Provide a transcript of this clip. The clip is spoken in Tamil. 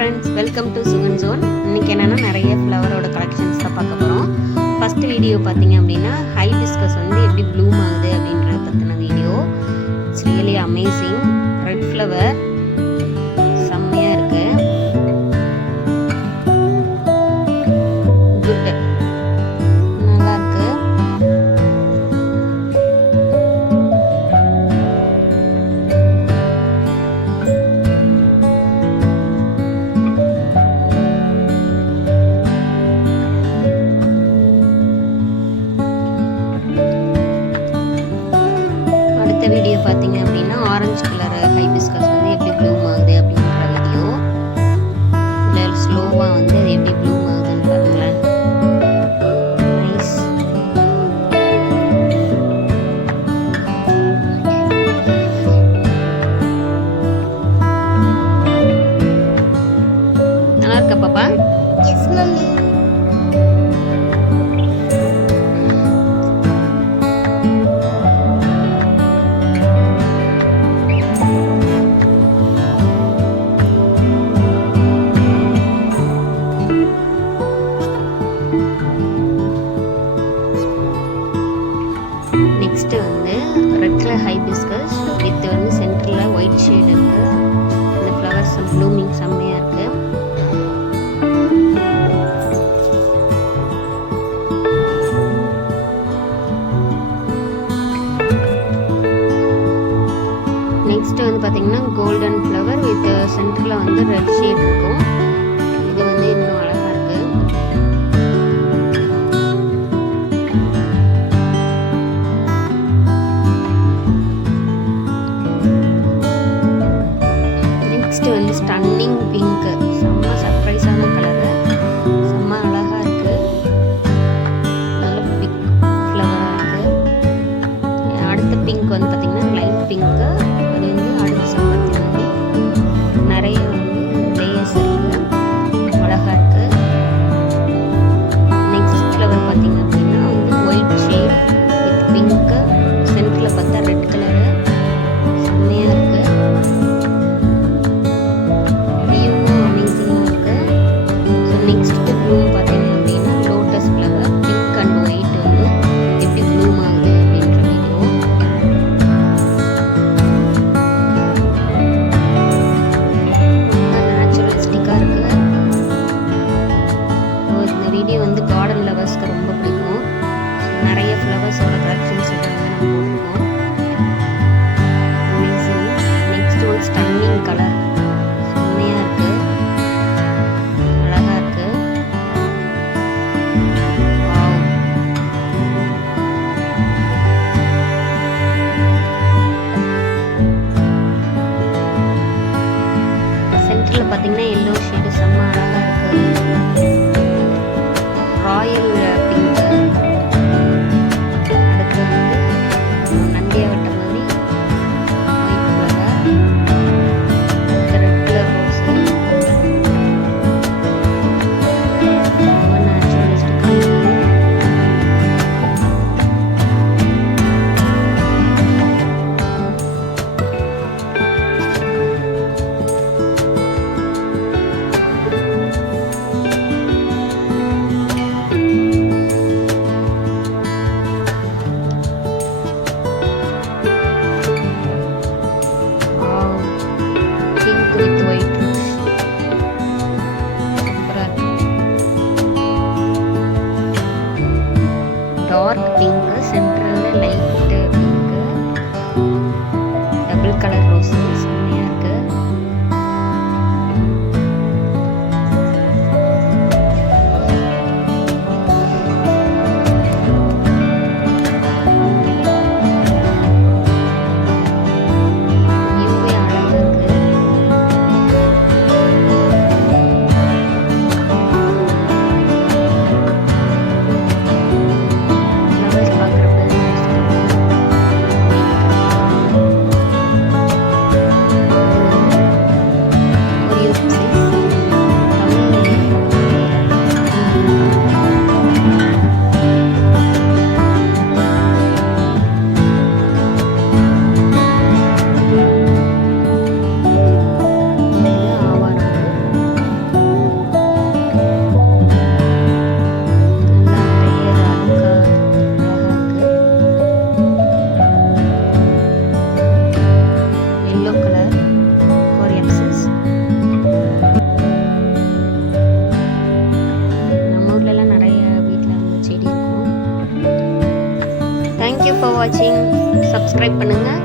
Friends, welcome to Sugan zone. இன்றைக்கி என்னென்னா நிறைய ஃப்ளவரோட கலெக்ஷன்ஸ் தான் பார்க்க போகிறோம். ஃபஸ்ட் வீடியோ பார்த்தீங்க அப்படின்னா ஹைபிஸ்கஸ் வந்து எப்படி ப்ளூம் ஆகுது அப்படின்றத பற்றின video. It's really amazing. Red flower செம்மையாக இருக்குது. குட், நல்லா இருக்கு. அடுத்த வீடியோ பார்த்தீங்க அப்படின்னா ஆரஞ்சு கலர் ஹைபிஸ்கஸ் வந்து எப்படி ப்ளூம் ஆகுது அப்படின்ற வீடியோ. இல்லை ஸ்லோவாக வந்து அது எப்படி ப்ளூம் ஆகுதுன்னு பாருங்களேன். நைஸ். நல்லா இருக்கா பாப்பா? S mummy. நெக்ஸ்ட் வந்து ரெட் கலர் ஹைபிஸ்கஸ் வித் வந்து சென்டரில் ஒயிட் ஷேட் இருக்கு. இந்த ஃப்ளவர்ஸ் ப்ளூமிங் செம்மையாக இருக்கு. நெக்ஸ்ட் வந்து பார்த்தீங்கன்னா கோல்டன் ஃப்ளவர் வித் சென்டரில் வந்து ரெட் ஷேட் இருக்கும். இது வந்து இன்னும் அழகாக இருக்கு. நெக்ஸ்ட் வந்து ஸ்டன்னிங் பிங்க், செம்ம சர்ப்ரைஸான கலரு, செம்ம அழகாக இருக்கு. நல்ல பிக் ஃப்ளவராக இருக்கு. அடுத்த பிங்க் வந்து பார்த்தீங்கன்னா லைட் பிங்க்கு. அது வந்து அடுத்த சம்பத்தி வந்து நிறைய வந்து லேயர்ஸ் இருக்கு, அழகாக இருக்கு. நெக்ஸ்ட் ஃப்ளவர் பார்த்தீங்க அப்படின்னா வந்து ஒயிட் ஷேட் வித் பிங்க்கு, சென்டரில் பார்த்தா ரெட் கலரு, செம்மையாக இருக்கு. வியூவும் அமேசிங்காக இருக்கு. ஸோ நெக்ஸ்ட் ப்ளூம் பார்த்தீங்க அப்படின்னா lotus flower pink and white வந்து எப்படி ப்ளூம் ஆகுது அப்படின்ற வீடியோ. ரொம்ப நேச்சுரலிஸ்டிக்காக இருக்கு. இந்த வீடியோ வந்து கார்டன் லவர்ஸ்க்கு ரொம்ப பிடிக்கும். நிறைய ஃப்ளவர்ஸோட கலெக்ஷன்ஸ் வந்து நம்ம போட்டிருக்கோம். Amazing. Next one stunning colour, செம்மையாக இருக்கு, அழகாக இருக்கு. வாவ். சென்டரில் பார்த்தீங்கன்னா எல்லோ ஷேடு செம்ம அழகாக இருக்கு. Royal pink. அடுத்து வந்து நந்தியா வட்ட மாதிரி white flower, red colour rose, ரொம்ப நேச்சுரலிஸ்டிக்காக இருக்கு. எல்லோ கலர் கோரியன்சஸ். நம்ம ஊர்லலாம் நிறைய வீட்டில் அந்த செடி இருக்கும். தேங்க்யூ ஃபார் வாட்சிங். சப்ஸ்கிரைப் பண்ணுங்கள்.